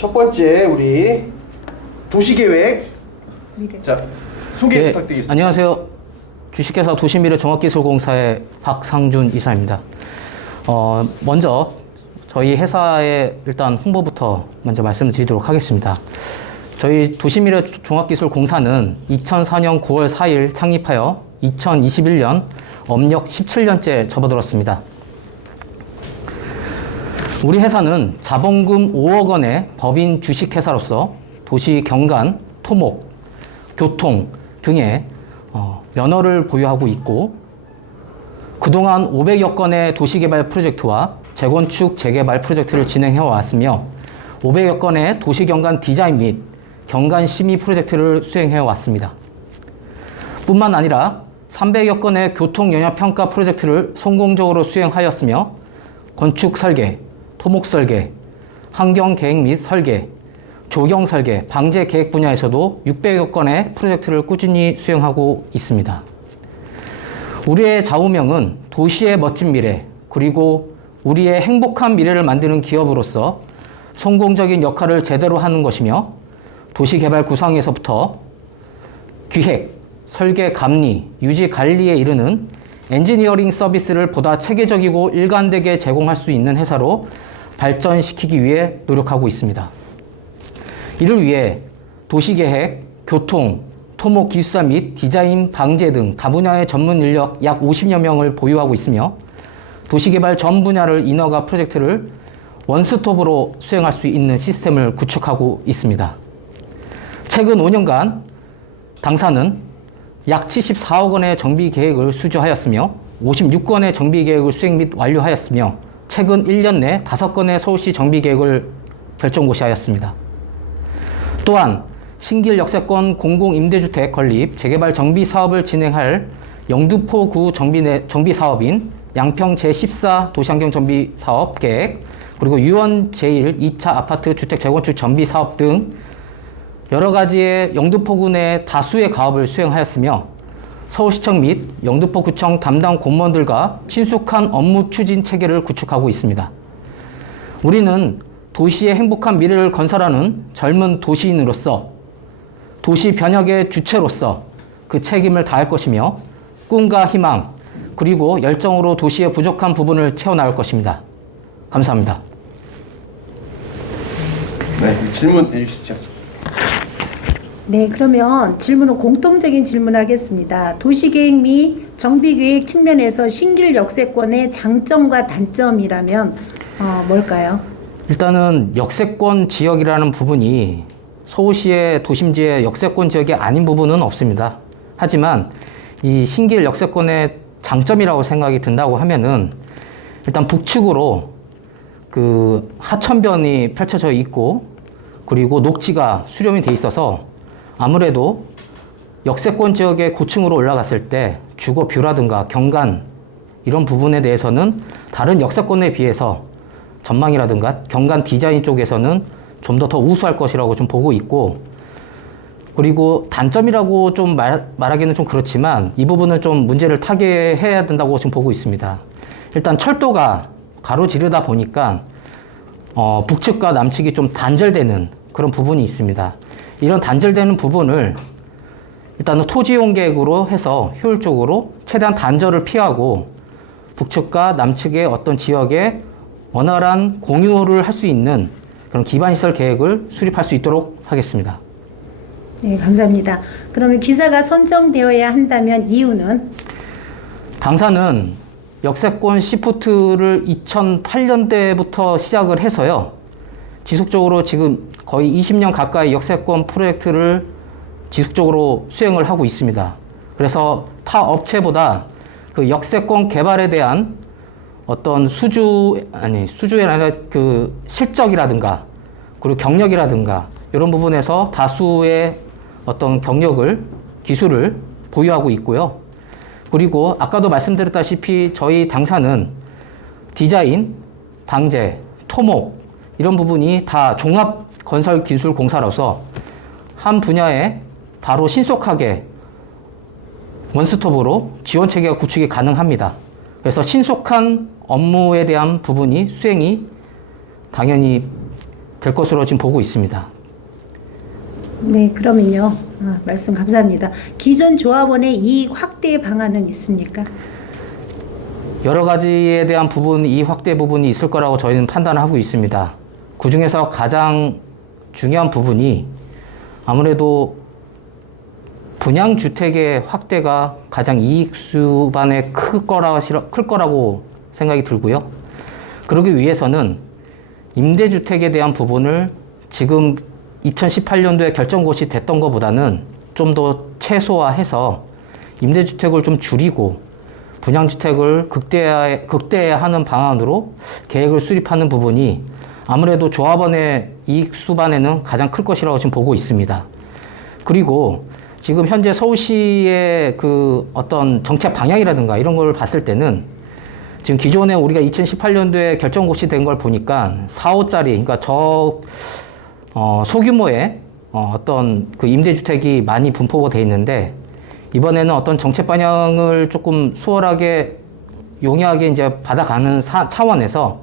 첫 번째 우리 도시계획. 자, 소개 부탁드리겠습니다. 안녕하세요. 주식회사 도시미래종합기술공사의 박상준 이사입니다. 먼저 저희 회사의 일단 홍보부터 먼저 말씀드리도록 하겠습니다. 저희 도시미래종합기술공사는 2004년 9월 4일 창립하여 2021년 업력 17년째 접어들었습니다. 우리 회사는 자본금 5억 원의 법인 주식회사로서 도시 경관, 토목, 교통 등의 면허를 보유하고 있고, 그동안 500여 건의 도시개발 프로젝트와 재건축, 재개발 프로젝트를 진행해 왔으며 500여 건의 도시경관 디자인 및 경관 심의 프로젝트를 수행해 왔습니다. 뿐만 아니라 300여 건의 교통영향평가 프로젝트를 성공적으로 수행하였으며 건축 설계, 토목 설계, 환경 계획 및 설계, 조경 설계, 방제 계획 분야에서도 600여 건의 프로젝트를 꾸준히 수행하고 있습니다. 우리의 좌우명은 도시의 멋진 미래, 그리고 우리의 행복한 미래를 만드는 기업으로서 성공적인 역할을 제대로 하는 것이며, 도시개발 구상에서부터 기획, 설계, 감리, 유지, 관리에 이르는 엔지니어링 서비스를 보다 체계적이고 일관되게 제공할 수 있는 회사로 발전시키기 위해 노력하고 있습니다. 이를 위해 도시계획, 교통, 토목 기술사 및 디자인, 방제 등 다분야의 전문 인력 약 50여 명을 보유하고 있으며, 도시개발 전 분야를 인허가 프로젝트를 원스톱으로 수행할 수 있는 시스템을 구축하고 있습니다. 최근 5년간 당사는 약 74억 원의 정비 계획을 수주하였으며 56건의 정비 계획을 수행 및 완료하였으며, 최근 1년 내 5건의 서울시 정비 계획을 결정고시하였습니다. 또한 신길 역세권 공공임대주택 건립 재개발 정비 사업을 진행할 영등포구 정비 사업인 양평 제14 도시환경 정비 사업 계획, 그리고 유원 제1 2차 아파트 주택 재건축 정비 사업 등 여러 가지의 영등포구 내 다수의 가업을 수행하였으며, 서울시청 및 영등포구청 담당 공무원들과 신속한 업무 추진 체계를 구축하고 있습니다. 우리는 도시의 행복한 미래를 건설하는 젊은 도시인으로서, 도시 변혁의 주체로서 그 책임을 다할 것이며, 꿈과 희망, 그리고 열정으로 도시의 부족한 부분을 채워나갈 것입니다. 감사합니다. 네, 질문해 주시죠. 네, 그러면 질문은 공통적인 질문하겠습니다. 도시계획 및 정비계획 측면에서 신길 역세권의 장점과 단점이라면 뭘까요? 일단은 역세권 지역이라는 부분이 서울시의 도심지의 역세권 지역이 아닌 부분은 없습니다. 하지만 이 신길 역세권의 장점이라고 생각이 든다고 하면은, 일단 북측으로 그 하천변이 펼쳐져 있고, 그리고 녹지가 수렴이 돼 있어서 아무래도 역세권 지역의 고층으로 올라갔을 때 주거 뷰라든가 경관 이런 부분에 대해서는 다른 역세권에 비해서 전망이라든가 경관 디자인 쪽에서는 좀 더 우수할 것이라고 좀 보고 있고, 그리고 단점이라고 좀 말하기는 좀 그렇지만 이 부분은 좀 문제를 타개해야 된다고 지금 보고 있습니다. 일단 철도가 가로지르다 보니까 북측과 남측이 좀 단절되는 그런 부분이 있습니다. 이런 단절되는 부분을 일단은 토지용 계획으로 해서 효율적으로 최대한 단절을 피하고 북측과 남측의 어떤 지역에 원활한 공유를 할 수 있는 그런 기반시설 계획을 수립할 수 있도록 하겠습니다. 네, 감사합니다. 그러면 기사가 선정되어야 한다면 이유는? 당사는 역세권 시프트를 2008년대부터 시작을 해서요, 지속적으로 지금 거의 20년 가까이 역세권 프로젝트를 지속적으로 수행을 하고 있습니다. 그래서 타 업체보다 그 역세권 개발에 대한 어떤 수주에 아니라 그 실적이라든가 그리고 경력이라든가 이런 부분에서 다수의 어떤 경력을, 기술을 보유하고 있고요. 그리고 아까도 말씀드렸다시피 저희 당사는 디자인, 방제, 토목 이런 부분이 다 종합 건설 기술 공사로서 한 분야에 바로 신속하게 원스톱으로 지원 체계가 구축이 가능합니다. 그래서 신속한 업무에 대한 부분이 수행이 당연히 될 것으로 지금 보고 있습니다. 네, 그러면요. 말씀 감사합니다. 기존 조합원의 이익 확대 방안은 있습니까? 여러 가지에 대한 부분, 이 확대 부분이 있을 거라고 저희는 판단을 하고 있습니다. 그 중에서 가장 중요한 부분이 아무래도 분양주택의 확대가 가장 이익 수반에 클 거라고 생각이 들고요. 그러기 위해서는 임대주택에 대한 부분을 지금 2018년도에 결정고시 됐던 것보다는 좀 더 최소화해서 임대주택을 좀 줄이고 분양주택을 극대화하는 방안으로 계획을 수립하는 부분이 아무래도 조합원의 이익 수반에는 가장 클 것이라고 지금 보고 있습니다. 그리고 지금 현재 서울시의 그 어떤 정책 방향이라든가 이런 걸 봤을 때는 지금 기존에 우리가 2018년도에 결정고시된 걸 보니까 4호짜리, 그러니까 소규모의 어떤 그 임대주택이 많이 분포가 돼 있는데 이번에는 어떤 정책 방향을 조금 수월하게 용이하게 이제 받아가는 차원에서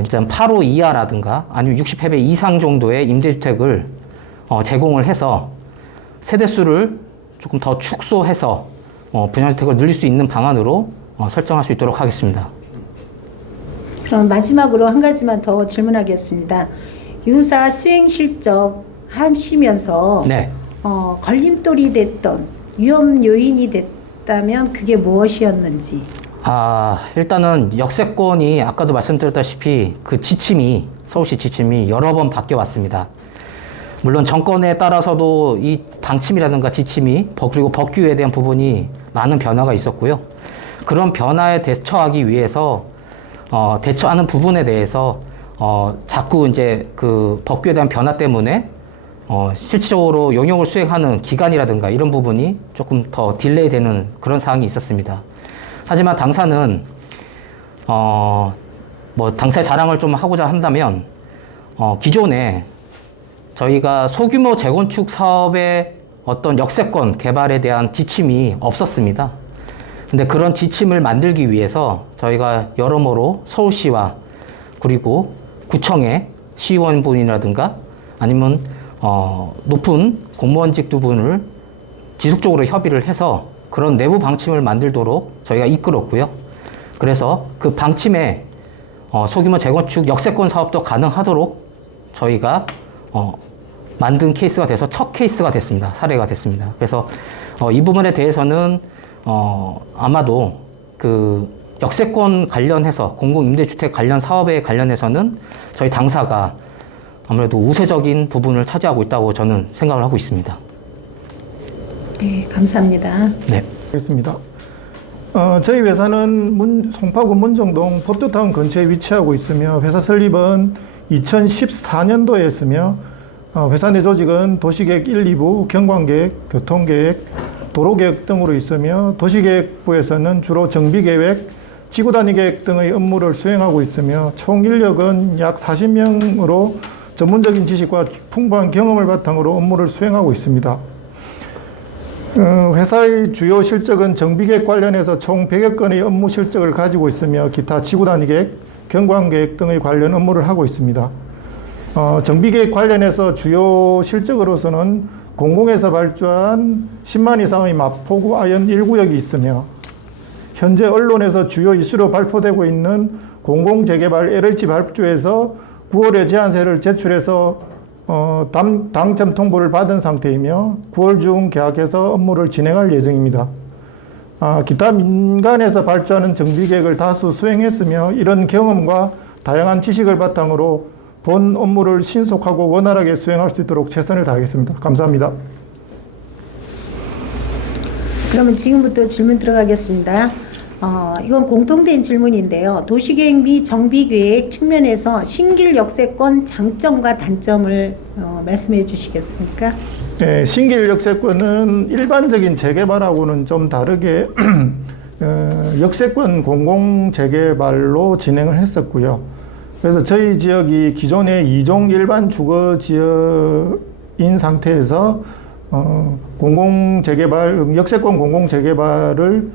일단 8호 이하라든가 아니면 60평대 이상 정도의 임대주택을 제공을 해서 세대수를 조금 더 축소해서 분양주택을 늘릴 수 있는 방안으로 설정할 수 있도록 하겠습니다. 그럼 마지막으로 한 가지만 더 질문하겠습니다. 유사 수행 실적 하시면서 네. 걸림돌이 됐던 위험 요인이 됐다면 그게 무엇이었는지. 일단은 역세권이 아까도 말씀드렸다시피 그 지침이 서울시 지침이 여러 번 바뀌어 왔습니다. 물론 정권에 따라서도 이 방침이라든가 지침이 그리고 법규에 대한 부분이 많은 변화가 있었고요. 그런 변화에 대처하기 위해서 대처하는 부분에 대해서 자꾸 이제 그 법규에 대한 변화 때문에 실질적으로 용역을 수행하는 기간이라든가 이런 부분이 조금 더 딜레이 되는 그런 사항이 있었습니다. 하지만 당사는 당사의 자랑을 좀 하고자 한다면 기존에 저희가 소규모 재건축 사업의 어떤 역세권 개발에 대한 지침이 없었습니다. 근데 그런 지침을 만들기 위해서 저희가 여러모로 서울시와 그리고 구청의 시의원분이라든가 아니면 높은 공무원직 두 분을 지속적으로 협의를 해서 그런 내부 방침을 만들도록 저희가 이끌었고요. 그래서 그 방침에 소규모 재건축 역세권 사업도 가능하도록 저희가 만든 케이스가 돼서 첫 케이스가 됐습니다. 사례가 됐습니다. 그래서 이 부분에 대해서는 아마도 그 역세권 관련해서 공공임대주택 관련 사업에 관련해서는 저희 당사가 아무래도 우세적인 부분을 차지하고 있다고 저는 생각을 하고 있습니다. 네, 감사합니다. 네. 알겠습니다. 저희 회사는 송파구 문정동 포토타운 근처에 위치하고 있으며 회사 설립은 2014년도에 했으며 회사 내 조직은 도시계획 1, 2부, 경관계획, 교통계획, 도로계획 등으로 있으며 도시계획부에서는 주로 정비계획, 지구단위계획 등의 업무를 수행하고 있으며 총 인력은 약 40명으로 전문적인 지식과 풍부한 경험을 바탕으로 업무를 수행하고 있습니다. 회사의 주요 실적은 정비계획 관련해서 총 100여 건의 업무 실적을 가지고 있으며 기타 지구단위계획, 경관계획 등의 관련 업무를 하고 있습니다. 정비계획 관련해서 주요 실적으로서는 공공에서 발주한 10만 이상의 마포구 아현 1구역이 있으며 현재 언론에서 주요 이슈로 발표되고 있는 공공재개발 LH 발주에서 9월에 제안서를 제출해서 당첨 통보를 받은 상태이며 9월 중 계약해서 업무를 진행할 예정입니다. 기타 민간에서 발주하는 정비계획을 다수 수행했으며 이런 경험과 다양한 지식을 바탕으로 본 업무를 신속하고 원활하게 수행할 수 있도록 최선을 다하겠습니다. 감사합니다. 그러면 지금부터 질문 들어가겠습니다. 이건 공통된 질문인데요. 도시계획 및 정비계획 측면에서 신길 역세권 장점과 단점을 말씀해 주시겠습니까? 네, 신길 역세권은 일반적인 재개발하고는 좀 다르게 역세권 공공재개발로 진행을 했었고요. 그래서 저희 지역이 기존의 2종 일반 주거 지역인 상태에서 역세권 공공재개발을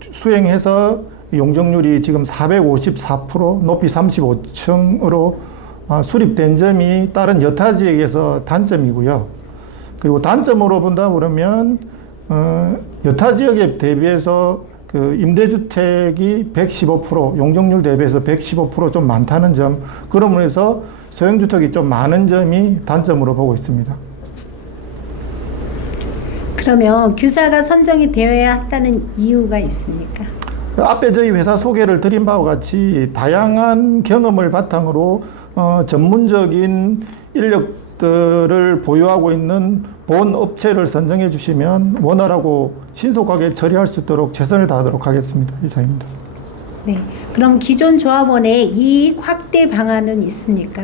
수행해서 용적률이 지금 454%, 높이 35층으로 수립된 점이 다른 여타 지역에서 단점이고요. 그리고 단점으로 본다 그러면 여타 지역에 대비해서 그 임대주택이 115%, 용적률 대비해서 115%좀 많다는 점, 그러므로 해서 소형주택이 좀 많은 점이 단점으로 보고 있습니다. 그러면 규사가 선정이 되어야 한다는 이유가 있습니까? 앞에 저희 회사 소개를 드린 바와 같이 다양한 경험을 바탕으로 전문적인 인력들을 보유하고 있는 본 업체를 선정해 주시면 원활하고 신속하게 처리할 수 있도록 최선을 다하도록 하겠습니다. 이상입니다. 네. 그럼 기존 조합원의 이익 확대 방안은 있습니까?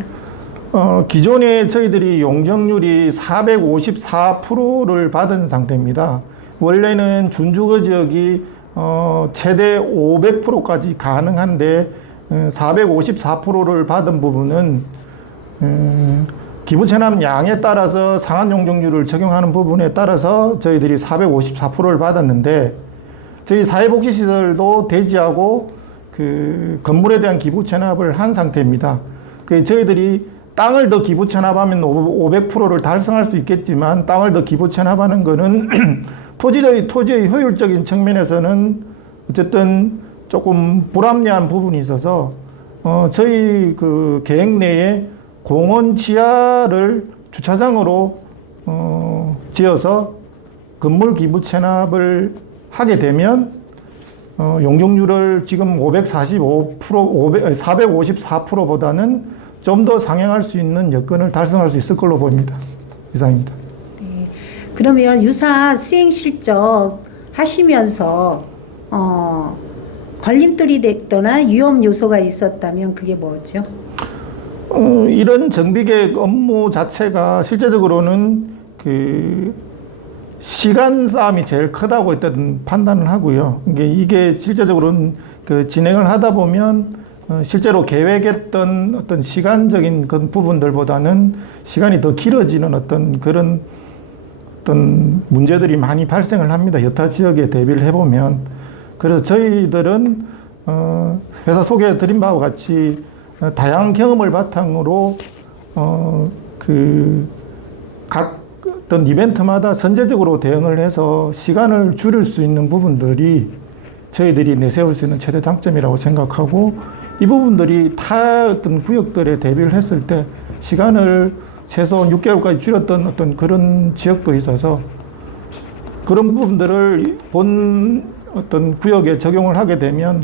기존에 저희들이 용적률이 454%를 받은 상태입니다. 원래는 준주거 지역이 최대 500%까지 가능한데 454%를 받은 부분은 기부 체납 양에 따라서 상한 용적률을 적용하는 부분에 따라서 저희들이 454%를 받았는데, 저희 사회복지시설도 대지하고 그 건물에 대한 기부 체납을 한 상태입니다. 그 저희들이 땅을 더 기부 체납하면 500%를 달성할 수 있겠지만, 땅을 더 기부 체납하는 거는 토지의 효율적인 측면에서는 어쨌든 조금 불합리한 부분이 있어서 저희 그 계획 내에 공원 지하를 주차장으로 지어서 건물 기부 체납을 하게 되면 용적률을 지금 454%보다는 좀 더 상향할 수 있는 여건을 달성할 수 있을 걸로 보입니다. 이상입니다. 네. 그러면 유사 수행 실적 하시면서 걸림돌이 됐거나 위험 요소가 있었다면 그게 뭐죠? 이런 정비계획 업무 자체가 실제적으로는 그 시간 싸움이 제일 크다고 일단 판단을 하고요. 이게 실제적으로는 그 진행을 하다 보면 실제로 계획했던 어떤 시간적인 그 부분들보다는 시간이 더 길어지는 어떤 그런 어떤 문제들이 많이 발생을 합니다. 여타 지역에 대비를 해보면. 그래서 저희들은 회사 소개해드린 바와 같이 다양한 경험을 바탕으로 각 어떤 이벤트마다 선제적으로 대응을 해서 시간을 줄일 수 있는 부분들이 저희들이 내세울 수 있는 최대 장점이라고 생각하고, 이 부분들이 타 어떤 구역들에 대비를 했을 때 시간을 최소 6개월까지 줄였던 어떤 그런 지역도 있어서, 그런 부분들을 본 어떤 구역에 적용을 하게 되면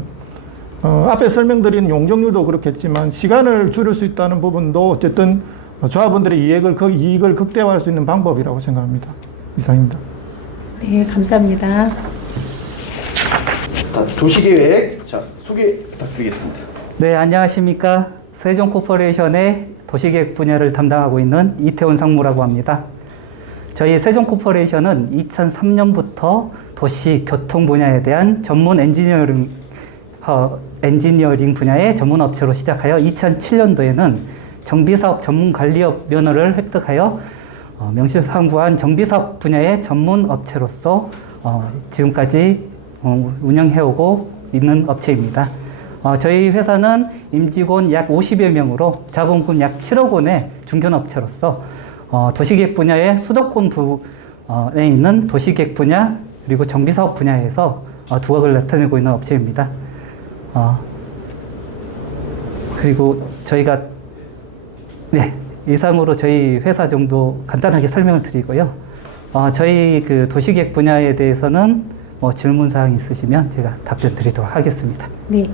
앞에 설명드린 용적률도 그렇겠지만 시간을 줄일 수 있다는 부분도 어쨌든 조합원들의 이익을 극대화할 수 있는 방법이라고 생각합니다. 이상입니다. 네, 감사합니다. 도시계획, 자, 소개 부탁드리겠습니다. 네, 안녕하십니까. 세종코퍼레이션의 도시계획 분야를 담당하고 있는 이태원 상무라고 합니다. 저희 세종코퍼레이션은 2003년부터 도시 교통 분야에 대한 전문 엔지니어링 분야의 전문 업체로 시작하여 2007년도에는 정비사업 전문 관리업 면허를 획득하여 명실상부한 정비사업 분야의 전문 업체로서 지금까지 운영해오고 있는 업체입니다. 저희 회사는 임직원 약 50여 명으로 자본금 약 7억 원의 중견업체로서 도시계획 분야의 수도권 부에 있는 도시계획 분야 그리고 정비사업 분야에서 두각을 나타내고 있는 업체입니다. 그리고 저희가 이상으로 저희 회사 정도 간단하게 설명을 드리고요. 저희 그 도시계획 분야에 대해서는 질문 사항 있으시면 제가 답변 드리도록 하겠습니다. 네.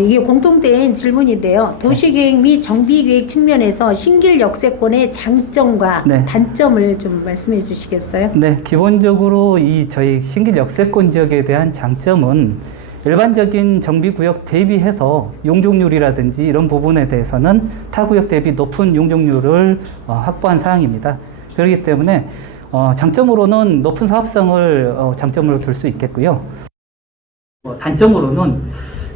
이게 공통된 질문인데요. 도시계획 및 정비계획 측면에서 신길 역세권의 장점과 단점을 좀 말씀해 주시겠어요? 네, 기본적으로 저희 신길 역세권 지역에 대한 장점은 일반적인 정비구역 대비해서 용적률이라든지 이런 부분에 대해서는 타 구역 대비 높은 용적률을 확보한 사항입니다. 그렇기 때문에 장점으로는 높은 사업성을 장점으로 들 수 있겠고요. 단점으로는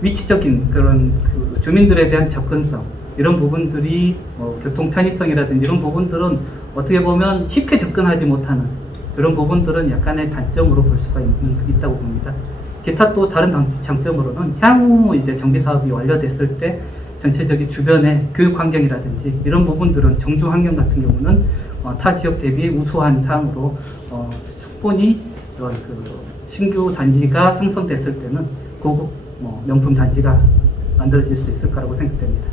위치적인 그런 주민들에 대한 접근성 이런 부분들이 교통 편의성이라든지 이런 부분들은 어떻게 보면 쉽게 접근하지 못하는 그런 부분들은 약간의 단점으로 볼 수가 있다고 봅니다. 기타 또 다른 장점으로는 향후 이제 정비 사업이 완료됐을 때 전체적인 주변의 교육 환경이라든지 이런 부분들은 정주 환경 같은 경우는 타 지역 대비 우수한 사항으로 충분히 이런 그 신규 단지가 형성됐을 때는 고급 명품 단지가 만들어질 수 있을 거라고 생각됩니다.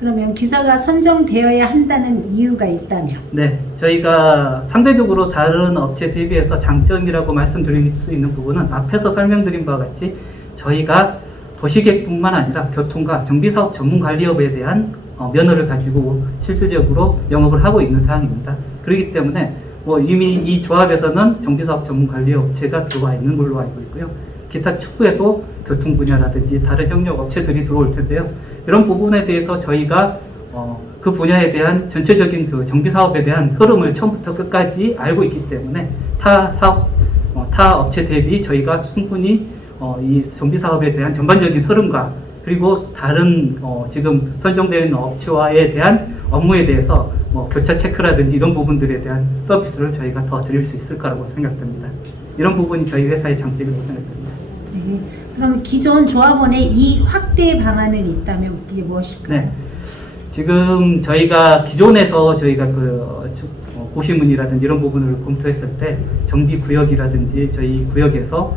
그러면 기사가 선정되어야 한다는 이유가 있다면? 네, 저희가 상대적으로 다른 업체 대비해서 장점이라고 말씀드릴 수 있는 부분은 앞에서 설명드린 바와 같이 저희가 도시계획뿐만 아니라 교통과 정비사업 전문관리업에 대한 면허를 가지고 실질적으로 영업을 하고 있는 사항입니다. 그렇기 때문에 이미 이 조합에서는 정비사업 전문관리업체가 들어와 있는 걸로 알고 있고요. 기타 추후에도 교통 분야라든지 다른 협력 업체들이 들어올 텐데요. 이런 부분에 대해서 저희가 그 분야에 대한 전체적인 그 정비 사업에 대한 흐름을 처음부터 끝까지 알고 있기 때문에 타 업체 대비 저희가 충분히 이 정비 사업에 대한 전반적인 흐름과 그리고 다른 지금 선정되어 있는 업체와에 대한 업무에 대해서 교차 체크라든지 이런 부분들에 대한 서비스를 저희가 더 드릴 수 있을 거라고 생각됩니다. 이런 부분이 저희 회사의 장점이라고 생각됩니다. 네. 그럼 기존 조합원의 이 확대 방안은 있다면 이게 무엇일까요? 네. 지금 저희가 기존에서 저희가 고시문이라든지 이런 부분을 검토했을 때 정비 구역이라든지 저희 구역에서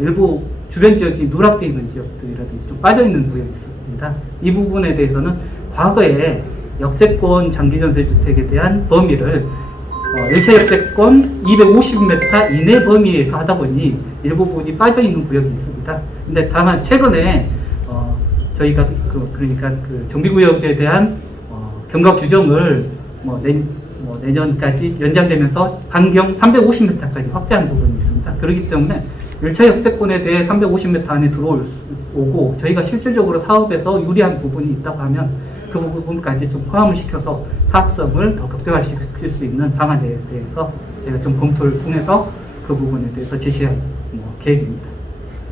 일부 주변 지역이 누락되어 있는 지역들이라든지 좀 빠져 있는 구역이 있습니다. 이 부분에 대해서는 과거에 역세권 장기전세 주택에 대한 범위를 1차 역세권 250m 이내 범위에서 하다 보니 일부분이 빠져 있는 구역이 있습니다. 근데 다만 최근에 저희가 그러니까 그 정비구역에 대한 경과 규정을 내년까지 연장되면서 반경 350m까지 확대한 부분이 있습니다. 그렇기 때문에 1차 역세권에 대해 350m 안에 들어오고 저희가 실질적으로 사업에서 유리한 부분이 있다고 하면 그 부분까지 좀 포함을 시켜서 사업성을 더 극대화시킬 수 있는 방안에 대해서 저희가 좀 검토를 통해서 그 부분에 대해서 제시할 계획입니다.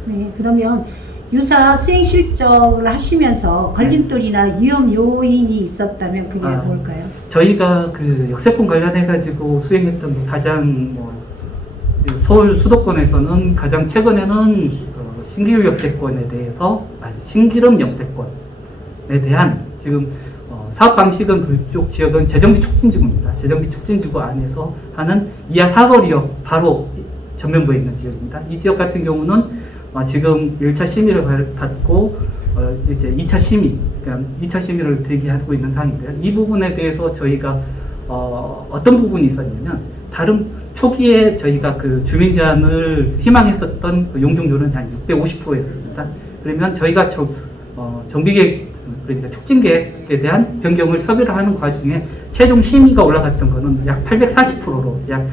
네, 그러면 유사 수행 실적을 하시면서 걸림돌이나 위험 요인이 있었다면 그게 뭘까요? 저희가 그 역세권 관련해 가지고 수행했던 가장 서울 수도권에서는 가장 최근에는 신기루 역세권에 대해서 신기름 역세권에 대한 지금 사업 방식은 그쪽 지역은 재정비 촉진지구입니다. 재정비 촉진지구 안에서 하는 이하 사거리역 바로 전면부에 있는 지역입니다. 이 지역 같은 경우는 지금 1차 심의를 받고 이제 2차 심의, 그러니까 2차 심의를 대기하고 있는 상황인데요. 이 부분에 대해서 저희가 어떤 부분이 있었냐면 다른 초기에 저희가 그 주민 제한을 희망했었던 그 용적률은 한 650%였습니다. 그러면 저희가 정비계획 그러니까 촉진계획에 대한 변경을 협의를 하는 과정에 최종 심의가 올라갔던 거는 약 840%로 약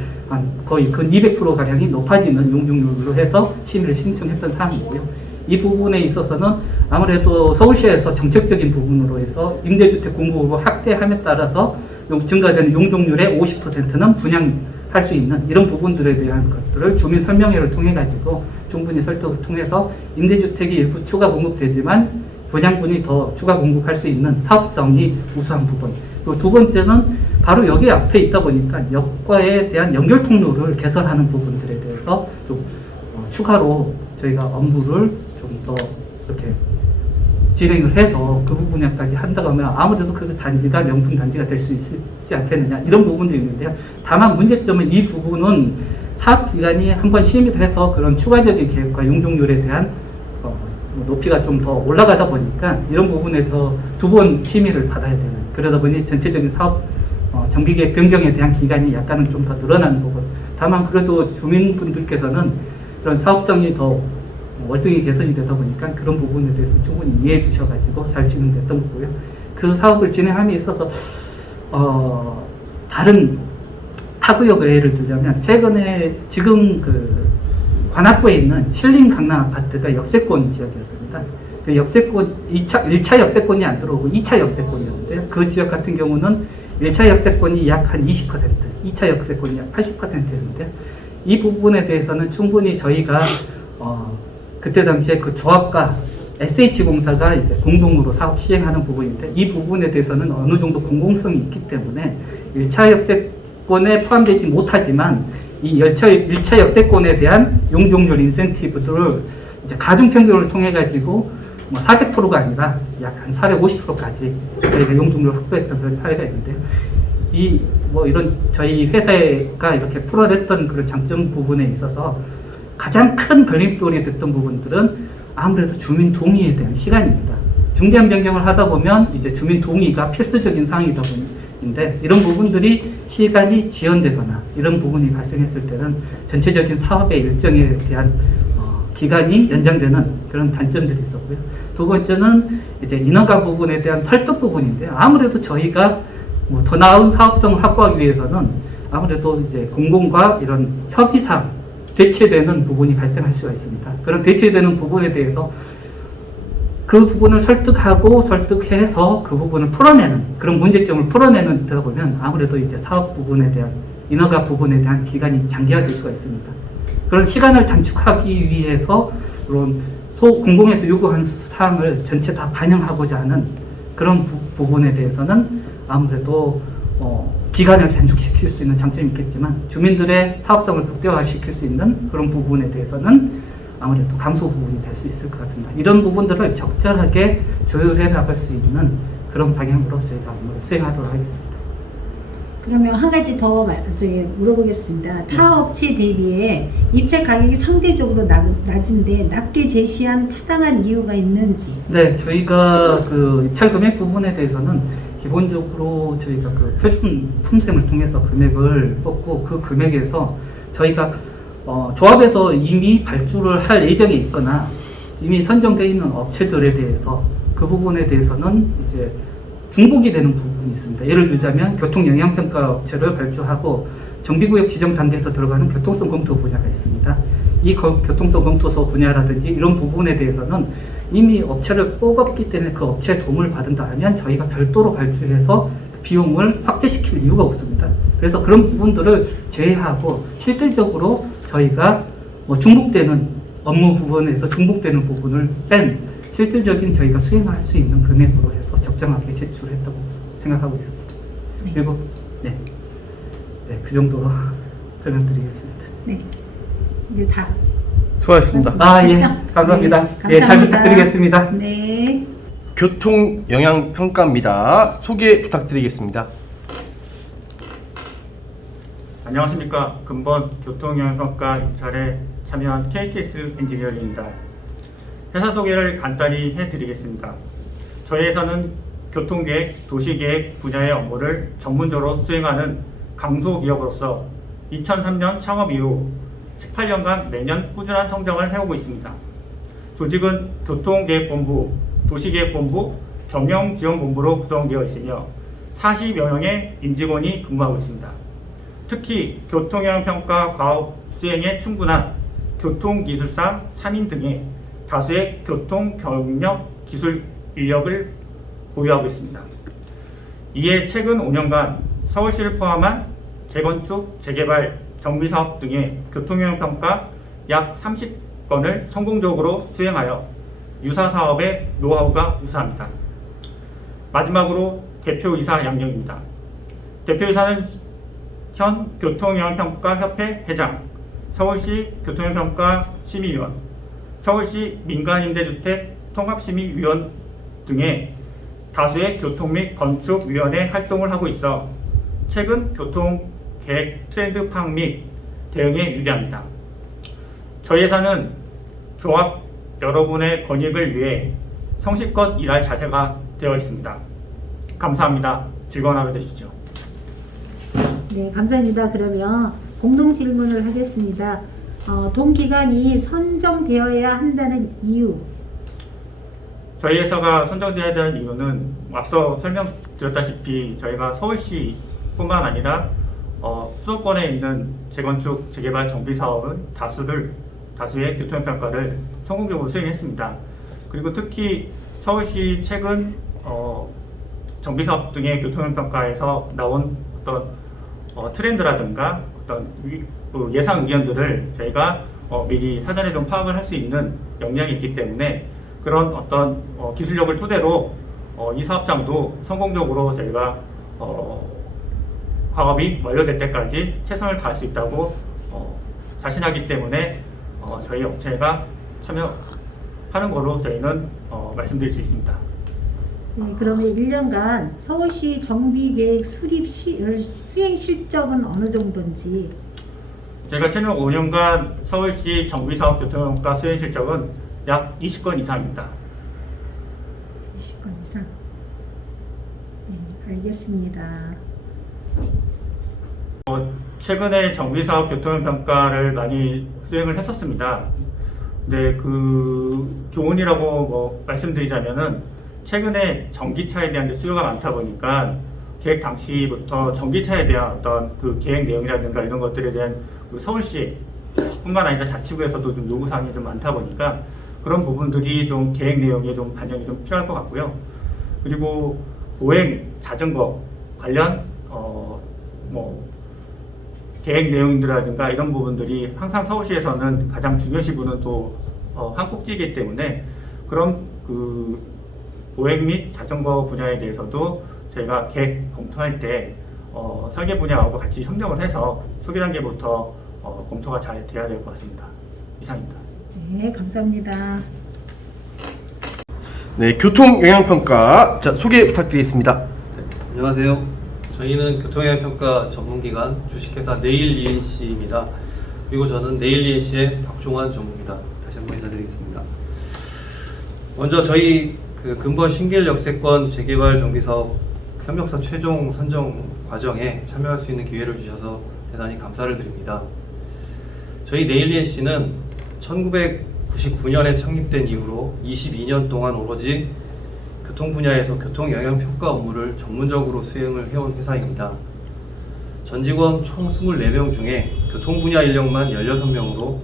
거의 근 200% 가량이 높아지는 용적률로 해서 심의를 신청했던 사항이고요. 이 부분에 있어서는 아무래도 서울시에서 정책적인 부분으로 해서 임대주택 공급을 확대함에 따라서 증가되는 용적률의 50%는 분양할 수 있는 이런 부분들에 대한 것들을 주민 설명회를 통해 가지고 충분히 설득을 통해서 임대주택이 일부 추가 공급되지만 분양분이 더 추가 공급할 수 있는 사업성이 우수한 부분. 그리고 두 번째는 바로 여기 앞에 있다 보니까 역과에 대한 연결 통로를 개선하는 부분들에 대해서 좀 추가로 저희가 업무를 좀 더 이렇게 진행을 해서 그 부분까지 한다고 하면 아무래도 그 단지가 명품 단지가 될 수 있지 않겠느냐 이런 부분들이 있는데요. 다만 문제점은 이 부분은 사업 기간이 한번 심의를 해서 그런 추가적인 계획과 용적률에 대한 높이가 좀 더 올라가다 보니까 이런 부분에서 두 번 심의를 받아야 되는 그러다 보니 전체적인 사업 정비계획 변경에 대한 기간이 약간은 좀 더 늘어나는 부분. 다만 그래도 주민분들께서는 그런 사업성이 더 월등히 개선이 되다 보니까 그런 부분에 대해서 충분히 이해해 주셔가지고 잘 진행됐던 거고요. 그 사업을 진행함에 있어서 다른 타구역을 예를 들자면 최근에 지금 그 관악구에 있는 신림 강남 아파트가 역세권 지역이었습니다. 그 역세권 1차 역세권이 안 들어오고 2차 역세권이었는데요. 그 지역 같은 경우는 1차 역세권이 약 한 20%, 2차 역세권이 약 80%였는데요. 이 부분에 대해서는 충분히 저희가 그때 당시에 그 조합과 SH공사가 이제 공동으로 사업 시행하는 부분인데 이 부분에 대해서는 어느 정도 공공성이 있기 때문에 1차 역세권에 포함되지 못하지만 이 1차 역세권에 대한 용적률 인센티브들을 이제 가중평균을 통해 가지고 400%가 아니라 약 한 450%까지 저희가 용적률을 확보했던 그런 사례가 있는데요. 이런 저희 회사가 이렇게 풀어냈던 그런 장점 부분에 있어서 가장 큰 걸림돌이 됐던 부분들은 아무래도 주민 동의에 대한 시간입니다. 중대한 변경을 하다 보면 이제 주민 동의가 필수적인 사항이다 보는데 이런 부분들이 시간이 지연되거나 이런 부분이 발생했을 때는 전체적인 사업의 일정에 대한 기간이 연장되는 그런 단점들이 있었고요. 두 번째는 이제 인허가 부분에 대한 설득 부분인데요. 아무래도 저희가 뭐 더 나은 사업성을 확보하기 위해서는 아무래도 이제 공공과 이런 협의상 대체되는 부분이 발생할 수가 있습니다. 그런 대체되는 부분에 대해서 그 부분을 설득해서 그 부분을 풀어내는 그런 문제점을 풀어내는 데다 보면 아무래도 이제 사업 부분에 대한 인허가 부분에 대한 기간이 장기화될 수가 있습니다. 그런 시간을 단축하기 위해서 그런 공공에서 요구한 사항을 전체 다 반영하고자 하는 그런 부분에 대해서는 아무래도 기간을 단축시킬 수 있는 장점이 있겠지만 주민들의 사업성을 극대화시킬 수 있는 그런 부분에 대해서는 아무래도 감소 부분이 될 수 있을 것 같습니다. 이런 부분들을 적절하게 조율해 나갈 수 있는 그런 방향으로 저희가 업무를 수행하도록 하겠습니다. 그러면 한 가지 더 물어보겠습니다. 타 업체 대비해 입찰 가격이 상대적으로 낮은데 낮게 제시한 타당한 이유가 있는지. 네, 저희가 그 입찰 금액 부분에 대해서는 기본적으로 저희가 그 표준 품셈을 통해서 금액을 뽑고 그 금액에서 저희가 조합에서 이미 발주를 할 예정이 있거나 이미 선정되어 있는 업체들에 대해서 그 부분에 대해서는 이제 중복이 되는 부분이 있습니다. 예를 들자면 교통영향평가 업체를 발주하고 정비구역 지정 단계에서 들어가는 교통성 검토 분야가 있습니다. 이 교통성 검토서 분야라든지 이런 부분에 대해서는 이미 업체를 뽑았기 때문에 그 업체의 도움을 받은다 하면 저희가 별도로 발주해서 비용을 확대시킬 이유가 없습니다. 그래서 그런 부분들을 제외하고 실질적으로 저희가 중복되는 업무 부분에서 중복되는 부분을 뺀 실질적인 저희가 수행할 수 있는 금액으로 해서 적정하게 제출했다고 생각하고 있습니다. 네. 그리고 그 정도로 설명드리겠습니다. 네, 이제 다. 수고하셨습니다. 감사합니다. 네, 잘 부탁드리겠습니다. 네. 교통 영향 평가입니다. 소개 부탁드리겠습니다. 안녕하십니까. 근본 교통영향평가 입찰에 참여한 KTX 엔지니어링입니다. 회사 소개를 간단히 해드리겠습니다. 저희 회사는 교통계획, 도시계획 분야의 업무를 전문적으로 수행하는 강소기업으로서 2003년 창업 이후 18년간 매년 꾸준한 성장을 해오고 있습니다. 조직은 교통계획본부, 도시계획본부, 경영지원본부로 구성되어 있으며 40여 명의 임직원이 근무하고 있습니다. 특히 교통영향평가 과업 수행에 충분한 교통기술사 3인 등의 다수의 교통 경력 기술 인력을 보유하고 있습니다. 이에 최근 5년간 서울시를 포함한 재건축, 재개발, 정비사업 등의 교통영향평가 약 30건을 성공적으로 수행하여 유사 사업의 노하우가 우수합니다. 마지막으로 대표이사 양력입니다. 대표이사는 현 교통영향평가협회 회장, 서울시 교통영향평가 심의위원, 서울시 민간임대주택 통합심의위원 등의 다수의 교통 및 건축위원회 활동을 하고 있어 최근 교통계획 트렌드 파악 및 대응에 유리합니다. 저희 회사는 조합 여러분의 권익을 위해 성실껏 일할 자세가 되어 있습니다. 감사합니다. 즐거운 하루 되시죠. 네, 감사합니다. 그러면 공동 질문을 하겠습니다. 동기간이 선정되어야 한다는 이유. 저희 회사가 선정되어야 되는 이유는 앞서 설명드렸다시피 저희가 서울시뿐만 아니라 수도권에 있는 재건축, 재개발, 정비 사업은 다수의 교통평가를 성공적으로 수행했습니다. 그리고 특히 서울시 최근 정비사업 등의 교통평가에서 나온 어떤 트렌드라든가 어떤 예상 의견들을 저희가 미리 사전에 좀 파악을 할 수 있는 역량이 있기 때문에 그런 어떤 기술력을 토대로 이 사업장도 성공적으로 저희가 과업이 완료될 때까지 최선을 다할 수 있다고 자신하기 때문에 저희 업체가 참여하는 거로 저희는 말씀드릴 수 있습니다. 네, 그러면 1년간 서울시 정비계획 수행 실적은 어느 정도인지. 제가 최근 5년간 서울시 정비사업 교통평가 수행 실적은 약 20건 이상입니다. 20건 이상. 네, 알겠습니다. 최근에 정비사업 교통평가를 많이 수행을 했었습니다. 근데 그 교훈이라고 뭐 말씀드리자면은 최근에 전기차에 대한 수요가 많다 보니까 계획 당시부터 전기차에 대한 어떤 그 계획 내용이라든가 이런 것들에 대한 우리 서울시 뿐만 아니라 자치구에서도 좀 요구사항이 좀 많다 보니까 그런 부분들이 좀 계획 내용에 좀 반영이 좀 필요할 것 같고요. 그리고 보행 자전거 관련 뭐 계획 내용이라든가 이런 부분들이 항상 서울시에서는 가장 중요시 보는 또 한 꼭지이기 때문에 그런 그 보행 및 자전거 분야에 대해서도 저희가 계획 검토할 때 설계 분야하고 같이 협력을 해서 초기 단계부터 검토가 잘 돼야 될 것 같습니다. 이상입니다. 네, 감사합니다. 네, 교통 영향 평가 자, 소개 부탁드리겠습니다. 안녕하세요. 저희는 교통영향평가 전문기관 주식회사 네일ENC입니다. 그리고 저는 네일ENC의 박종환 전무입니다. 다시 한번 인사드리겠습니다. 먼저 저희 근본 신길 역세권 재개발 정비사업 협력사 최종 선정 과정에 참여할 수 있는 기회를 주셔서 대단히 감사를 드립니다. 저희 네일ENC는 1999년에 창립된 이후로 22년 동안 오로지 교통 분야에서 교통 영향 평가 업무를 전문적으로 수행을 해온 회사입니다. 전 직원 총 24명 중에 교통 분야 인력만 16명으로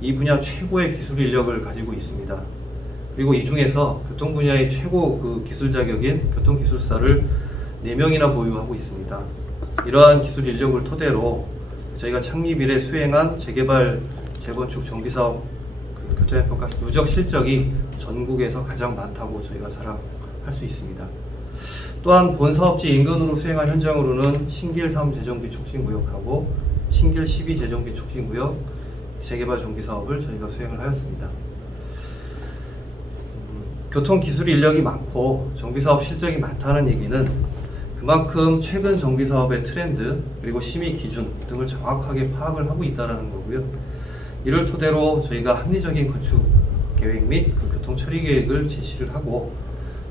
이 분야 최고의 기술 인력을 가지고 있습니다. 그리고 이 중에서 교통 분야의 최고 기술 자격인 교통기술사를 4명이나 보유하고 있습니다. 이러한 기술 인력을 토대로 저희가 창립 이래 수행한 재개발, 재건축, 정비사업 교통영향 평가 누적 실적이 전국에서 가장 많다고 저희가 자랑할 수 있습니다. 또한 본 사업지 인근으로 수행한 현장으로는 신길 3 재정비 촉진구역하고 신길 12 재정비 촉진구역 재개발 정비 사업을 저희가 수행을 하였습니다. 교통 기술 인력이 많고 정비 사업 실적이 많다는 얘기는 그만큼 최근 정비 사업의 트렌드 그리고 심의 기준 등을 정확하게 파악을 하고 있다는 거고요. 이를 토대로 저희가 합리적인 건축 계획 및 교통 처리 계획을 제시를 하고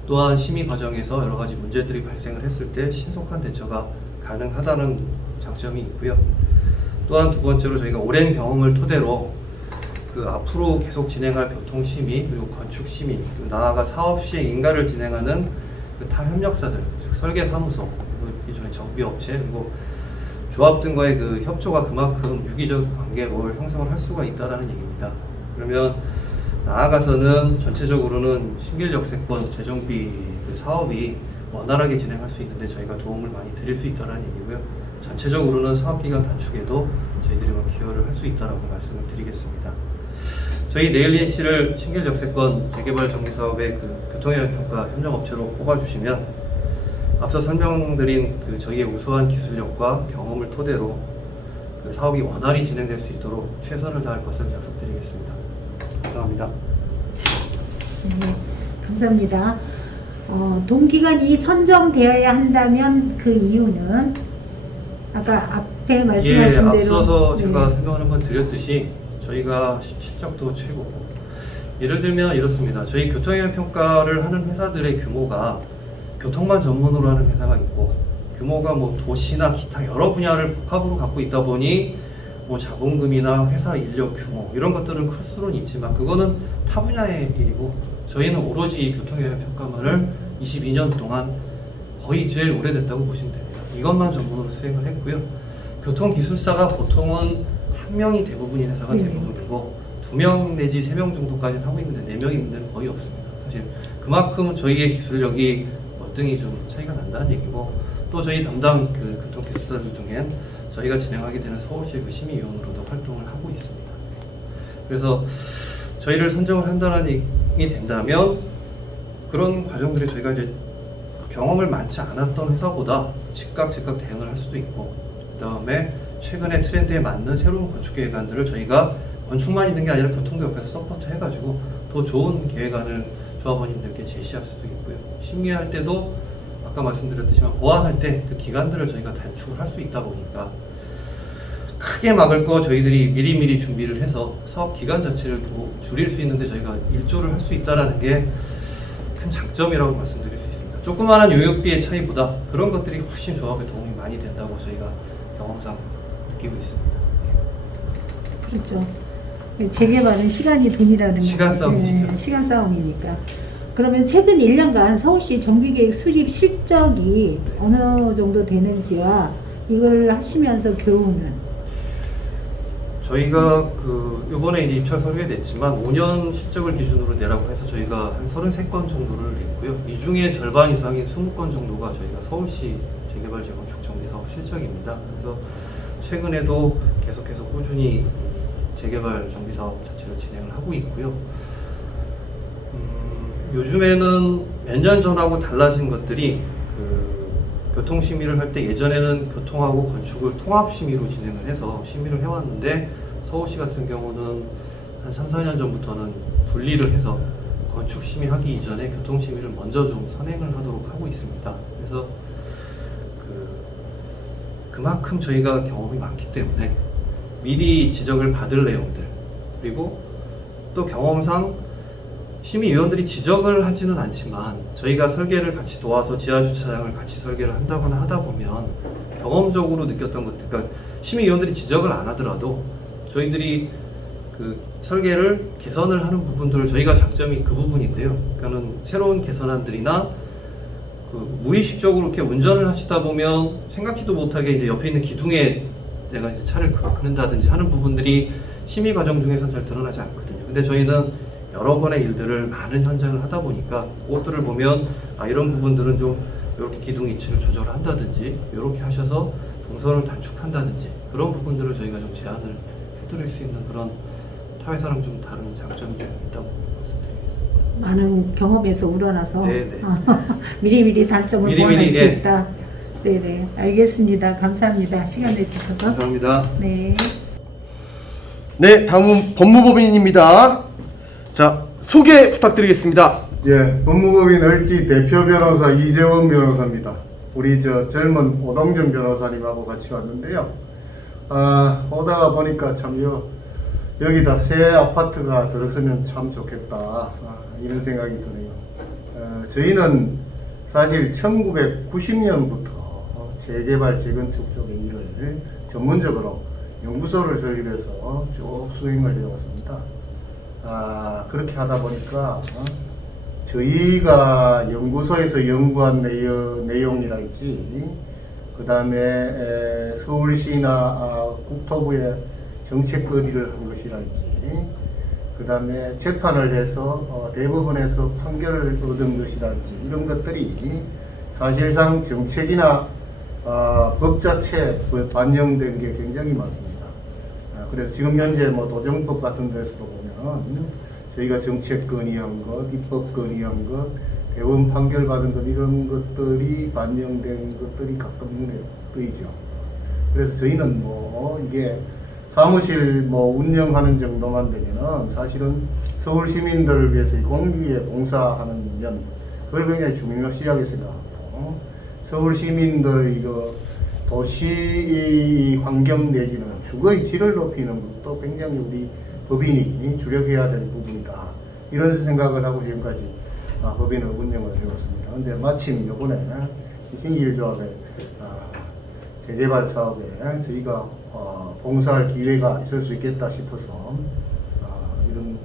또한 심의 과정에서 여러 가지 문제들이 발생을 했을 때 신속한 대처가 가능하다는 장점이 있고요. 또한 두 번째로 저희가 오랜 경험을 토대로 앞으로 계속 진행할 교통 심의 그리고 건축 심의 그리고 나아가 사업 시행 인가를 진행하는 타 협력사들 즉 설계사무소 그리고 기존의 정비업체 그리고 조합 등과의 협조가 그만큼 유기적 관계를 형성을 할 수가 있다는 얘기입니다. 그러면 나아가서는 전체적으로는 신길 역세권 재정비 사업이 원활하게 진행할 수 있는데 저희가 도움을 많이 드릴 수 있다는 얘기고요. 전체적으로는 사업기간 단축에도 저희들이 기여를 할 수 있다고 말씀을 드리겠습니다. 저희 네일ENC를 신길 역세권 재개발 정비사업의 교통영향평가 협력업체로 뽑아주시면 앞서 설명드린 저희의 우수한 기술력과 경험을 토대로 사업이 원활히 진행될 수 있도록 최선을 다할 것을 약속드리겠습니다. 감사합니다. 네, 감사합니다. 동기간이 선정되어야 한다면 그 이유는 아까 앞에 말씀하신 대로 앞서서 제가 설명을 한번 드렸듯이 저희가 실적도 최고고 예를 들면 이렇습니다. 저희 교통영향평가를 하는 회사들의 규모가 교통만 전문으로 하는 회사가 있고 규모가 도시나 기타 여러 분야를 복합으로 갖고 있다 보니 자본금이나 회사 인력 규모 이런 것들은 클 수는 있지만 그거는 타 분야의 일이고 저희는 오로지 교통영향 평가만을 22년 동안 거의 제일 오래됐다고 보시면 됩니다. 이것만 전문으로 수행을 했고요. 교통기술사가 보통은 1명이 대부분인 회사가 대부분이고 2명 내지 3명 정도까지는 하고 있는데 4명 있는 데는 거의 없습니다. 사실 그만큼 저희의 기술력이 월등히 좀 차이가 난다는 얘기고 또 저희 담당 교통기술사들 중엔 저희가 진행하게 되는 서울시 심의위원으로도 활동을 하고 있습니다. 그래서 저희를 선정을 한다는 얘기 된다면 그런 과정들이 저희가 이제 경험을 많지 않았던 회사보다 즉각 대응을 할 수도 있고 그 다음에 최근의 트렌드에 맞는 새로운 건축 계획안들을 저희가 건축만 있는 게 아니라 교통도 옆에서 서포트 해가지고 더 좋은 계획안을 조합원님들께 제시할 수도 있고요. 심의할 때도 아까 말씀드렸듯이만 보완할 때 그 기간들을 저희가 단축을 할 수 있다 보니까 크게 막을 거 저희들이 미리미리 준비를 해서 사업 기간 자체를 더 줄일 수 있는데 저희가 일조를 할 수 있다는 게 큰 장점이라고 말씀드릴 수 있습니다. 조그마한 용역비의 차이보다 그런 것들이 훨씬 조합에 도움이 많이 된다고 저희가 경험상 느끼고 있습니다. 그렇죠. 재개발은 시간이 돈이라는 시간 싸움이시죠. 시간 싸움이니까. 그러면 최근 1년간 서울시 정비계획 수립 실적이 어느 정도 되는지와 이걸 하시면서 교훈은? 저희가 이번에 이제 입찰 설계됐지만 5년 실적을 기준으로 내라고 해서 저희가 한 33건 정도를 냈고요. 이 중에 절반 이상인 20건 정도가 저희가 서울시 재개발 재건축 정비 사업 실적입니다. 그래서 최근에도 계속해서 꾸준히 재개발 정비 사업 자체를 진행을 하고 있고요. 요즘에는 몇 년 전하고 달라진 것들이 교통 심의를 할 때 예전에는 교통하고 건축을 통합 심의로 진행을 해서 심의를 해왔는데 서울시 같은 경우는 한 3, 4년 전부터는 분리를 해서 건축 심의하기 이전에 교통 심의를 먼저 좀 선행을 하도록 하고 있습니다. 그래서 그만큼 저희가 경험이 많기 때문에 미리 지적을 받을 내용들 그리고 또 경험상 심의위원들이 지적을 하지는 않지만 저희가 설계를 같이 도와서 지하주차장을 같이 설계를 한다거나 하다 보면 경험적으로 느꼈던 것들, 그러니까 심의위원들이 지적을 안 하더라도 저희들이 그 설계를 개선을 하는 부분들을 저희가 장점이 그 부분인데요. 그러니까는 새로운 개선안들이나 무의식적으로 이렇게 운전을 하시다 보면 생각지도 못하게 이제 옆에 있는 기둥에 내가 이제 차를 긁는다든지 하는 부분들이 심의 과정 중에서는 잘 드러나지 않거든요. 근데 저희는 여러 번의 일들을 많은 현장을 하다 보니까 그것들을 보면 이런 부분들은 좀 이렇게 기둥 위치를 조절한다든지 이렇게 하셔서 동선을 단축한다든지 그런 부분들을 저희가 좀 제안을 해드릴 수 있는 그런 타회사랑 좀 다른 장점이 좀 있다고 말씀드리겠습니다. 많은 경험에서 우러나서 네네. 미리미리 단점을 미리미리, 보완할 수 예. 있다. 네네, 알겠습니다. 감사합니다. 시간 내주셔서. 감사합니다. 네. 네, 다음은 법무법인입니다. 자, 소개 부탁드리겠습니다. 예, 법무법인 을지 대표 변호사 이재원 변호사입니다. 우리 젊은 오동준 변호사님하고 같이 왔는데요. 오다가 보니까 참 여기다 새 아파트가 들어서면 참 좋겠다 이런 생각이 드네요. 저희는 사실 1990년부터 재개발 재건축 쪽의 일을 전문적으로 연구소를 설립해서 쭉 수행을 해왔습니다. 그렇게 하다 보니까 저희가 연구소에서 연구한 내용이랄지 그 다음에 서울시나 국토부의 정책거리를 한 것이랄지 그 다음에 재판을 해서 대법원에서 판결을 얻은 것이랄지 이런 것들이 사실상 정책이나 법 자체에 반영된 게 굉장히 많습니다. 그래서 지금 현재 도정법 같은 데서도 보면 저희가 정책 건의한 것, 입법 건의한 것, 대법원 판결 받은 것 이런 것들이 반영된 것들이 가끔 눈에 보이죠. 그래서 저희는 이게 사무실 운영하는 정도만 되면은 사실은 서울 시민들을 위해서 공기에 봉사하는 면 그걸 굉장히 중요시하게 생각하고 서울 시민들의 도시 환경 내지는 주거의 질을 높이는 것도 굉장히 우리 법인이 주력해야 될 부분이다. 이런 생각을 하고 지금까지 법인을 운영을 해왔습니다. 근데 마침 이번에 신길조합의 재개발 사업에 저희가 봉사할 기회가 있을 수 있겠다 싶어서 이런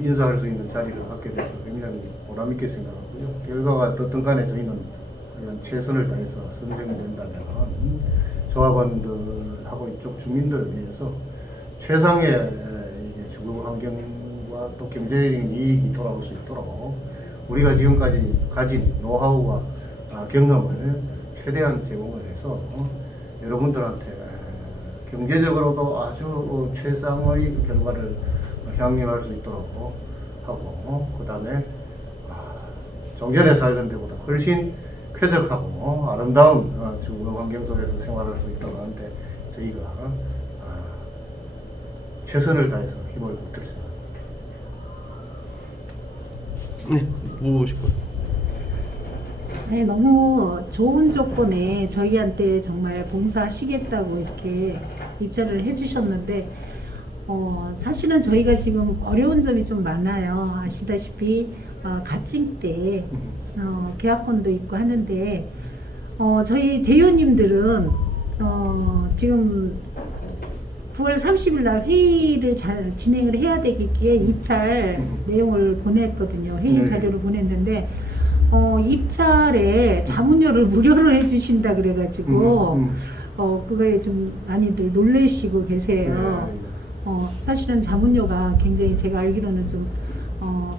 인사할 수 있는 자리를 갖게 돼서 굉장히 보람있게 생각하고요. 결과가 어떻든 간에 저희는 이런 최선을 다해서 선정이 된다면 조합원들하고 이쪽 주민들을 위해서 최상의 주거 환경과 또 경제적인 이익이 돌아올 수 있도록 우리가 지금까지 가진 노하우와 경험을 최대한 제공을 해서 여러분들한테 경제적으로도 아주 최상의 결과를 향유할 수 있도록 하고 그 다음에 종전에 살던 데보다 훨씬 쾌적하고 아름다운 주거 환경 속에서 생활할 수 있도록 하는데 저희가 최선을 다해서 힘을 보태겠습니다. 네, 뭐 보실 거예요? 네, 너무 좋은 조건에 저희한테 정말 봉사하시겠다고 이렇게 입찰을 해주셨는데, 사실은 저희가 지금 어려운 점이 좀 많아요. 아시다시피 가칭 때 계약권도 있고 하는데, 저희 대표님들은 지금 9월 30일 날 회의를 잘 진행을 해야 되기에 입찰 내용을 보냈거든요. 회의 자료를 보냈는데, 입찰에 자문료를 무료로 해주신다 그래가지고 그거에 좀 많이들 놀라시고 계세요. 사실은 자문료가 굉장히 제가 알기로는 좀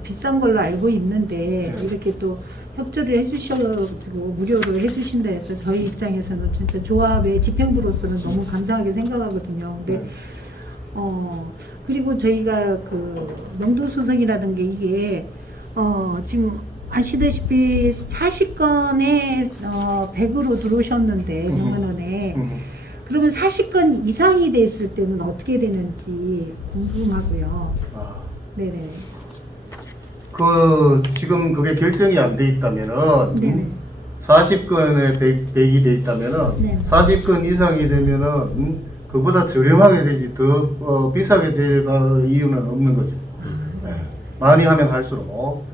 비싼 걸로 알고 있는데 이렇게 또 협조를 해주셔가지고 무료로 해주신다 해서 저희 입장에서는 진짜 조합의 집행부로서는 너무 감사하게 생각하거든요. 근데 그리고 저희가 그 명도수석이라든 게 이게 지금 아시다시피 40건에 100으로 들어오셨는데 명만원에 그러면 40건 이상이 됐을 때는 어떻게 되는지 궁금하고요. 네네. 지금 그게 결정이 안 돼 있다면은 네네. 40건에 100이 돼 있다면은 네. 40건 이상이 되면은 그보다 저렴하게 되지 더 비싸게 될 이유는 없는 거죠. 네. 많이 하면 할수록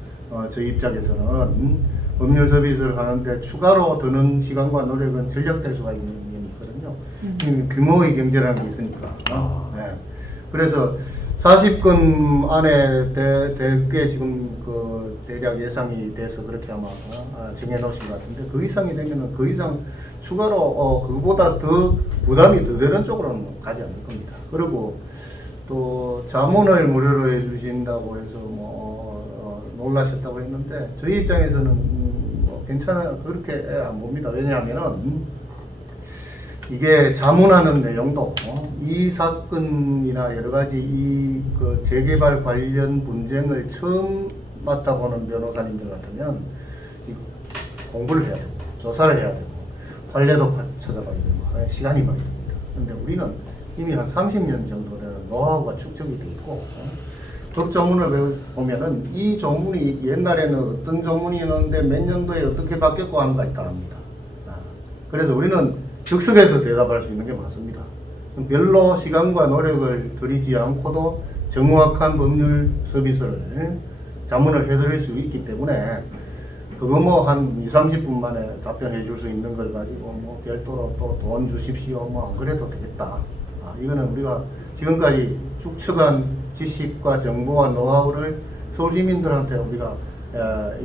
저희 입장에서는 법률 서비스를 하는데 추가로 드는 시간과 노력은 전력될 수가 있는 면이 있거든요. 규모의 경제라는 게 있으니까. 네. 그래서 40건 안에 될 게 지금 그 대략 예상이 돼서 그렇게 아마 정해 놓으신 것 같은데, 그 이상이 되면은 그 이상 추가로 그거보다 더 부담이 더 되는 쪽으로는 가지 않을 겁니다. 그리고 또 자문을 무료로 해주신다고 해서 놀라셨다고 했는데, 저희 입장에서는 괜찮아요. 그렇게 안 봅니다. 왜냐하면은 이게 자문하는 내용도 이 사건이나 여러 가지 그 재개발 관련 분쟁을 처음 맡아보는 변호사님들 같으면 공부를 해야 되고 조사를 해야 되고 관례도 찾아봐야 되고 시간이 많이 듭니다. 근데 우리는 이미 한 30년 정도 되는 노하우가 축적이 돼 있고, 법 조문을 보면은 이 조문이 옛날에는 어떤 조문이었는데 몇 년도에 어떻게 바뀌었고 하는 것까지 다 압니다. 그래서 우리는 즉석에서 대답할 수 있는 게 맞습니다. 별로 시간과 노력을 들이지 않고도 정확한 법률 서비스를 자문을 해드릴 수 있기 때문에 그거 한 20-30분 만에 답변해 줄 수 있는 걸 가지고 별도로 또 돈 주십시오 안 그래도 되겠다. 이거는 우리가 지금까지 축적한 지식과 정보와 노하우를 서울 시민들한테 우리가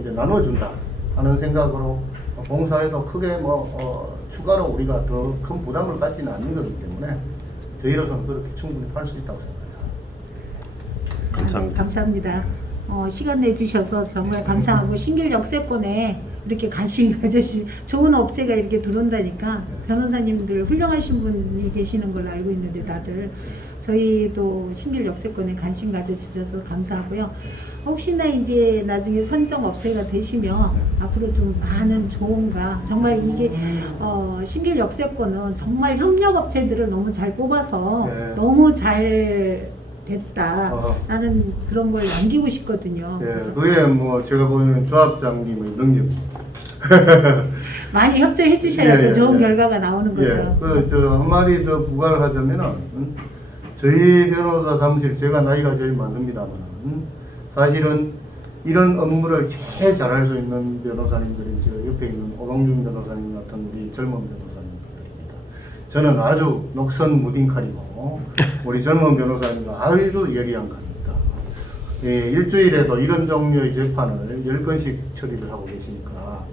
이제 나눠준다 하는 생각으로 봉사에도 크게 추가로 우리가 더 큰 부담을 갖지는 않는 거기 때문에 저희로서는 그렇게 충분히 할 수 있다고 생각합니다. 감사합니다. 감사합니다. 시간 내주셔서 정말 감사하고, 신길 역세권에 이렇게 관심 가져주신 좋은 업체가 이렇게 들어온다니까 변호사님들 훌륭하신 분이 계시는 걸로 알고 있는데 다들 저희도 신길 역세권에 관심 가져주셔서 감사하고요. 혹시나 이제 나중에 선정 업체가 되시면 앞으로 좀 많은 조언과 정말 이게 신길 역세권은 정말 협력 업체들을 너무 잘 뽑아서 네. 너무 잘 됐다라는 그런 걸 남기고 싶거든요. 예, 그게 제가 보는 조합장님의 능력. 많이 협조해 주셔야 예, 좋은 예. 결과가 나오는 거죠. 한마디 더 부과를 하자면은, 저희 변호사 사무실, 제가 나이가 제일 많습니다만, 사실은 이런 업무를 제일 잘할 수 있는 변호사님들이 저 옆에 있는 오동준 변호사님 같은 우리 젊은 변호사님들입니다. 저는 아주 녹선 무딘 칼이고, 우리 젊은 변호사님은 아주 예리한 칼입니다. 예, 일주일에도 이런 종류의 재판을 10건씩 처리를 하고 계시니까,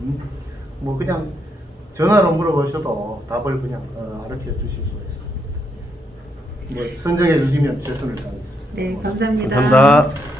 그냥 전화로 물어보셔도 답을 그냥 알려 주실 수가 있습니다. 선정해 주시면 최선을 다하겠습니다. 네, 감사합니다. 감사합니다.